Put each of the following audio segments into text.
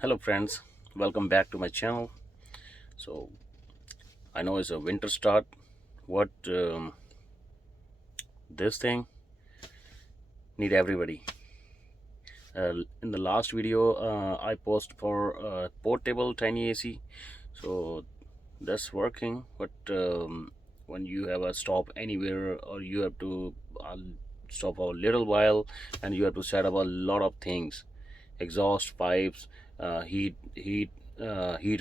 Hello friends, welcome back to my channel. So I know it's a winter start. What this thing need everybody. In the last video I post for portable tiny AC, so that's working. But when you have a stop anywhere, or you have to stop a little while, and you have to set up a lot of things, exhaust pipes, heat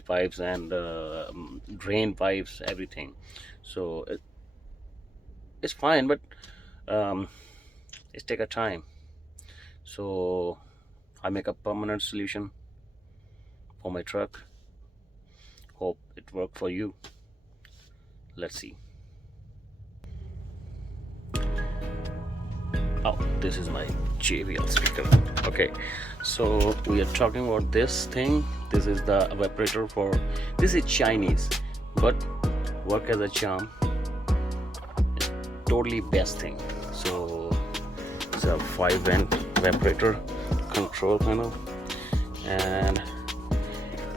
pipes, and drain pipes, everything. So it's fine, but um, it's take a time. So I make a permanent solution for my truck. Hope it worked for you. Let's see. Oh, this is my JBL speaker. Okay, so we are talking about this thing. This is the evaporator for, this is Chinese, but work as a charm. Totally best thing. So it's a 5-vent evaporator control panel, and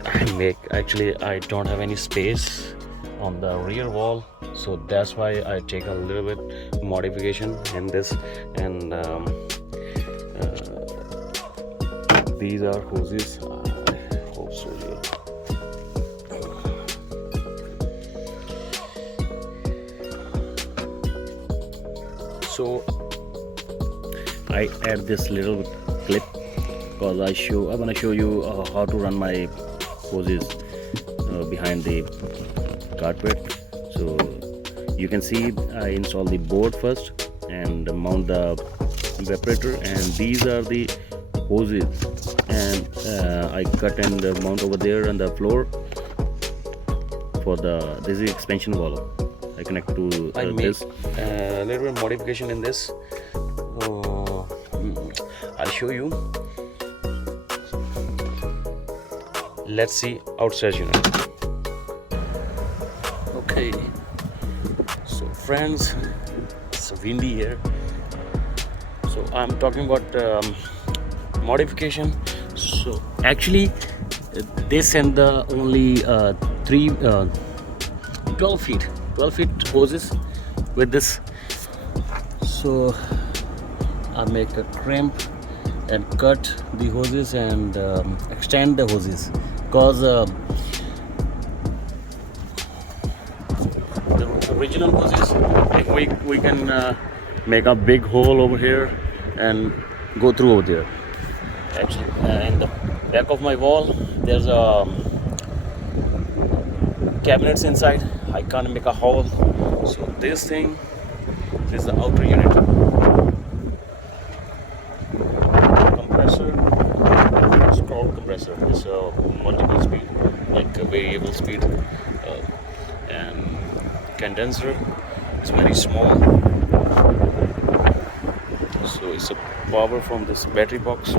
I don't have any space on the rear wall, so that's why I take a little bit modification in this. And these are hoses. I hope so. So I add this little clip because I'm gonna show you how to run my hoses behind the carpet. So you can see I install the board first and mount the evaporator, and these are the hoses, and I cut and mount over there on the floor for this is expansion valve. I connect to this. A little bit modification in this. I'll show you. Let's see outside unit. Okay, so friends, it's windy here, so I'm talking about modification. So actually they send the only 12 feet hoses with this. So I make a crimp and cut the hoses and extend the hoses, because the original hoses, if we can make a big hole over here and go through over there. Actually in the back of my wall there's a cabinets inside. I can't make a hole, so this thing is the outer unit. Compressor, scroll compressor. It's a multiple speed, like a variable speed, and condenser is very small. So it's a power from this battery box.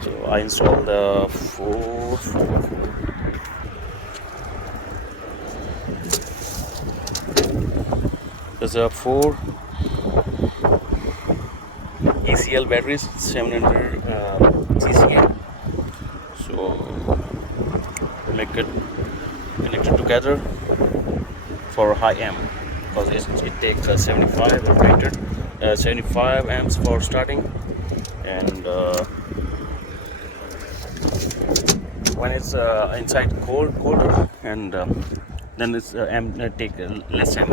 So I installed the four. There's a 4 ECL batteries, 700 cca. So make it connected together for high amp, because it takes 75 rated 75 amps for starting, and when it's inside colder, and then it's take less amp.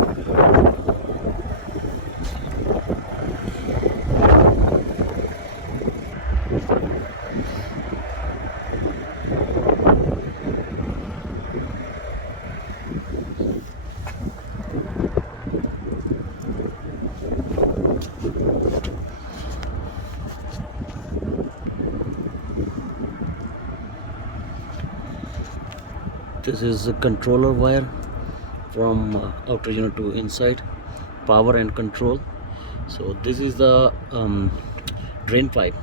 This is a controller wire from outer unit to inside, power and control. So this is the drain pipe.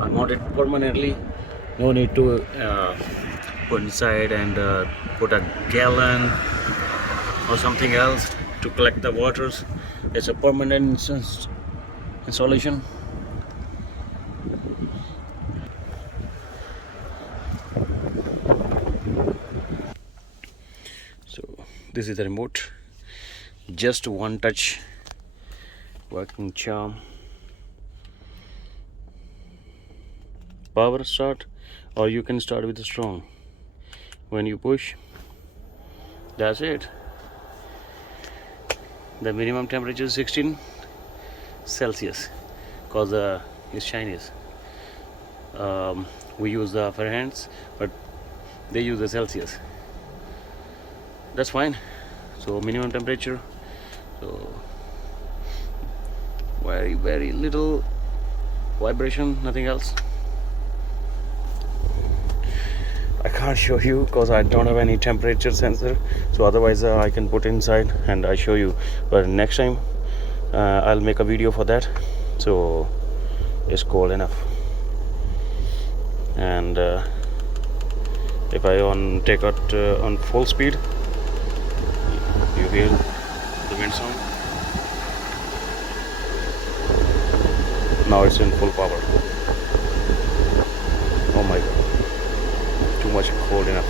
I mount it permanently. No need to put inside and put a gallon or something else to collect the waters. It's a permanent installation. This is the remote, just one touch, working charm. Power start, or you can start with the strong. When you push, that's it. The minimum temperature is 16 Celsius because it's Chinese. We use the Fahrenheit, but they use the Celsius. That's fine. So minimum temperature, so very little vibration, nothing else. I can't show you because I don't have any temperature sensor, so otherwise I can put inside and I show you, but next time I'll make a video for that. So it's cold enough, and if I take it on full speed, you hear the wind sound. Now it's in full power. Oh my god, too much cold enough.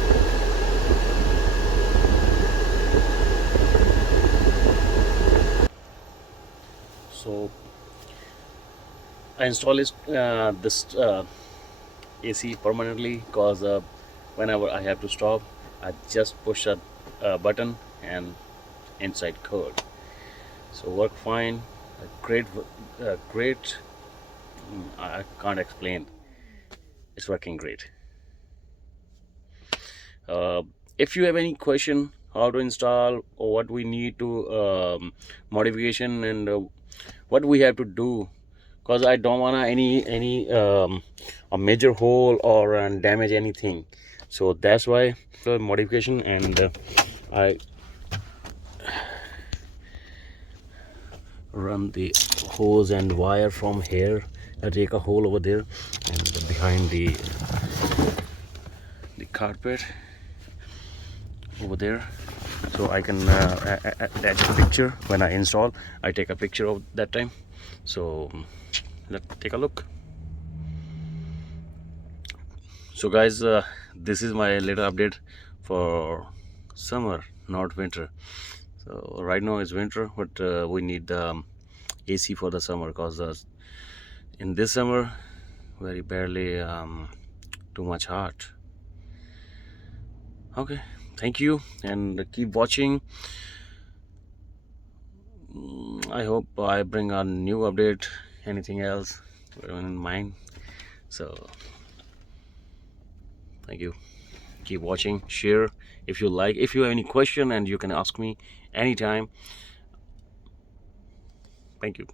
So I install this AC permanently because whenever I have to stop, I just push a button and inside code. So work fine. Great. I can't explain. It's working great. If you have any question how to install or what we need to modification and what we have to do, because I don't want any a major hole or damage anything, so that's why the modification. And I run the hose and wire from here. I take a hole over there and behind the carpet over there, so I can attach a picture when I install. I take a picture of that time. So let's take a look. So guys, this is my little update for summer, not winter. So right now it's winter, but we need the AC for the summer, because in this summer very barely too much hot. Okay, thank you and keep watching. I hope I bring a new update, anything else in mind. So thank you, keep watching, share if you like. If you have any question, and you can ask me anytime. Thank you.